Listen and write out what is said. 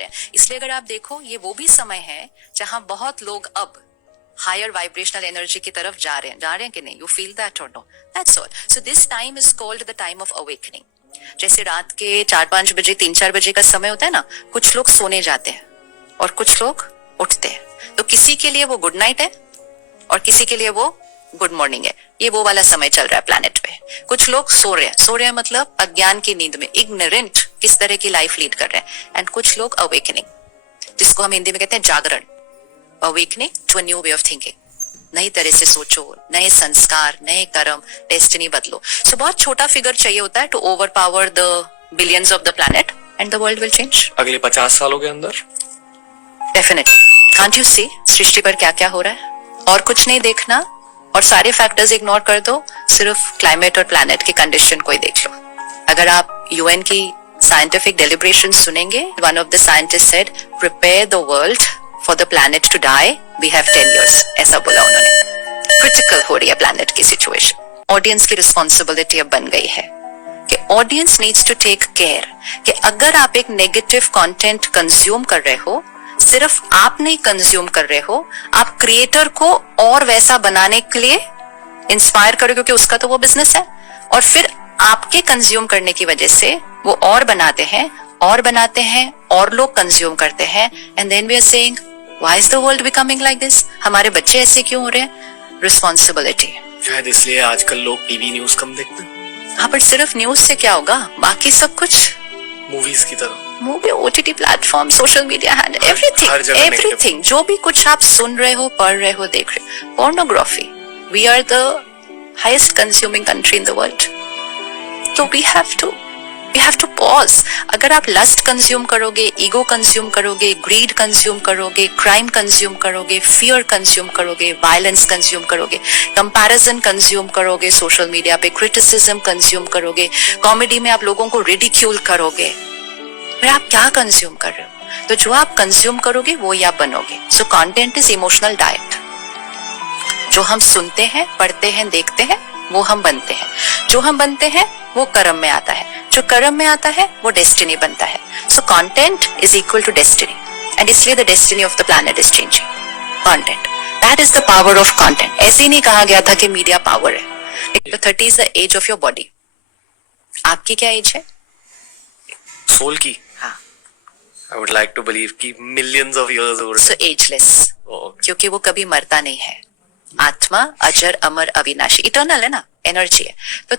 रहे हैं। इसलिए अगर आप देखो ये वो भी समय है जहां बहुत लोग अब हायर वाइब्रेशनल एनर्जी की तरफ जा रहे हैं कि नहीं? यू फील दैट और no? That's all. So this time is called the time of awakening. जैसे रात के 4-5 बजे 3-4 बजे का समय होता है ना, कुछ लोग सोने जाते हैं और कुछ लोग उठते हैं। तो किसी के लिए वो गुड नाइट है और किसी के लिए वो गुड मॉर्निंग है। ये वो वाला समय चल रहा है प्लैनेट पे। कुछ लोग सो रहे हैं मतलब अज्ञान की नींद में, इग्नोरेंट किस तरह की लाइफ लीड कर रहे हैं। एंड कुछ लोग अवेकनिंग, जिसको हम हिंदी में कहते हैं जागरण, awakening to a new way of thinking. नई तरह से सोचो, नए संस्कार, नए कर्म, डेस्टिनी बदलो। सो बहुत छोटा फिगर चाहिए होता है to overpower the billions of the planet and the world will change. अगले 50 सालों के अंदर डेफिनेटली। कांट यू सी सृष्टि पर क्या क्या हो रहा है? और कुछ नहीं देखना और सारे फैक्टर्स इग्नोर कर दो, सिर्फ क्लाइमेट और प्लैनेट की कंडीशन को ही देख लो। अगर आप यूएन की साइंटिफिक डेलिब्रेशन सुनेंगे, one of the scientist said prepare the world for the planet to die, we have 10 years, ऐसा बोला उन्होंने। क्रिटिकल हो रही है प्लैनेट की सिचुएशन। ऑडियंस की रिस्पॉन्सिबिलिटी अब बन गई है कि audience needs to take care कि अगर आप एक नेगेटिव कंटेंट कंज्यूम कर रहे हो, सिर्फ आप नहीं कंज्यूम कर रहे हो, आप क्रिएटर को और वैसा बनाने के लिए इंस्पायर करो, क्योंकि उसका तो वो बिजनेस है। और फिर आपके कंज्यूम करने की वजह से वो और बनाते हैं और बनाते हैं और लोग कंज्यूम करते हैं। And then we are saying why is the world becoming like this? हमारे बच्चे ऐसे क्यों हो रहे हैं? रिस्पॉन्सिबिलिटी। शायद इसलिए आजकल लोग टीवी न्यूज कम देखते हैं। हाँ, बट सिर्फ न्यूज से क्या होगा? बाकी सब कुछ मूवीज की तरह, movie, OTT platform, social media hand, everything जो भी कुछ आप सुन रहे हो, पढ़ रहे हो, देख रहे हो, pornography. We are the highest consuming country in the world. तो वी हैव टू पॉज। अगर आप लस्ट कंज्यूम करोगे, ईगो कंज्यूम करोगे, ग्रीड कंज्यूम करोगे, क्राइम कंज्यूम करोगे, फियर कंज्यूम करोगे, वायलेंस कंज्यूम करोगे, कंपैरिजन कंज्यूम करोगे, सोशल मीडिया पे क्रिटिसिज्म कंज्यूम करोगे, कॉमेडी में आप लोगों को रिडिक्यूल करोगे, फिर आप क्या कंज्यूम कर रहे हो? तो जो आप कंज्यूम करोगे वो ही आप बनोगे। सो कंटेंट इज इमोशनल डाइट। जो हम सुनते हैं, पढ़ते हैं, देखते हैं, वो हम बनते हैं। जो हम बनते हैं वो कर्म में आता है, जो कर्म में आता है वो डेस्टिनी बनता है। So content is equal to destiny, and इसलिए the destiny of the planet is changing. Content, that is the power of content. ऐसे ही नहीं कहा गया था कि मीडिया पावर है। तो 30 is the age of your body. आपकी क्या एज है? सोल की? हाँ। I would like to believe कि millions of years old. So ageless, क्योंकि वो कभी मरता नहीं है। आत्मा अजर, अमर, अविनाशी, इटर्नल है ना, एनर्जी है। तो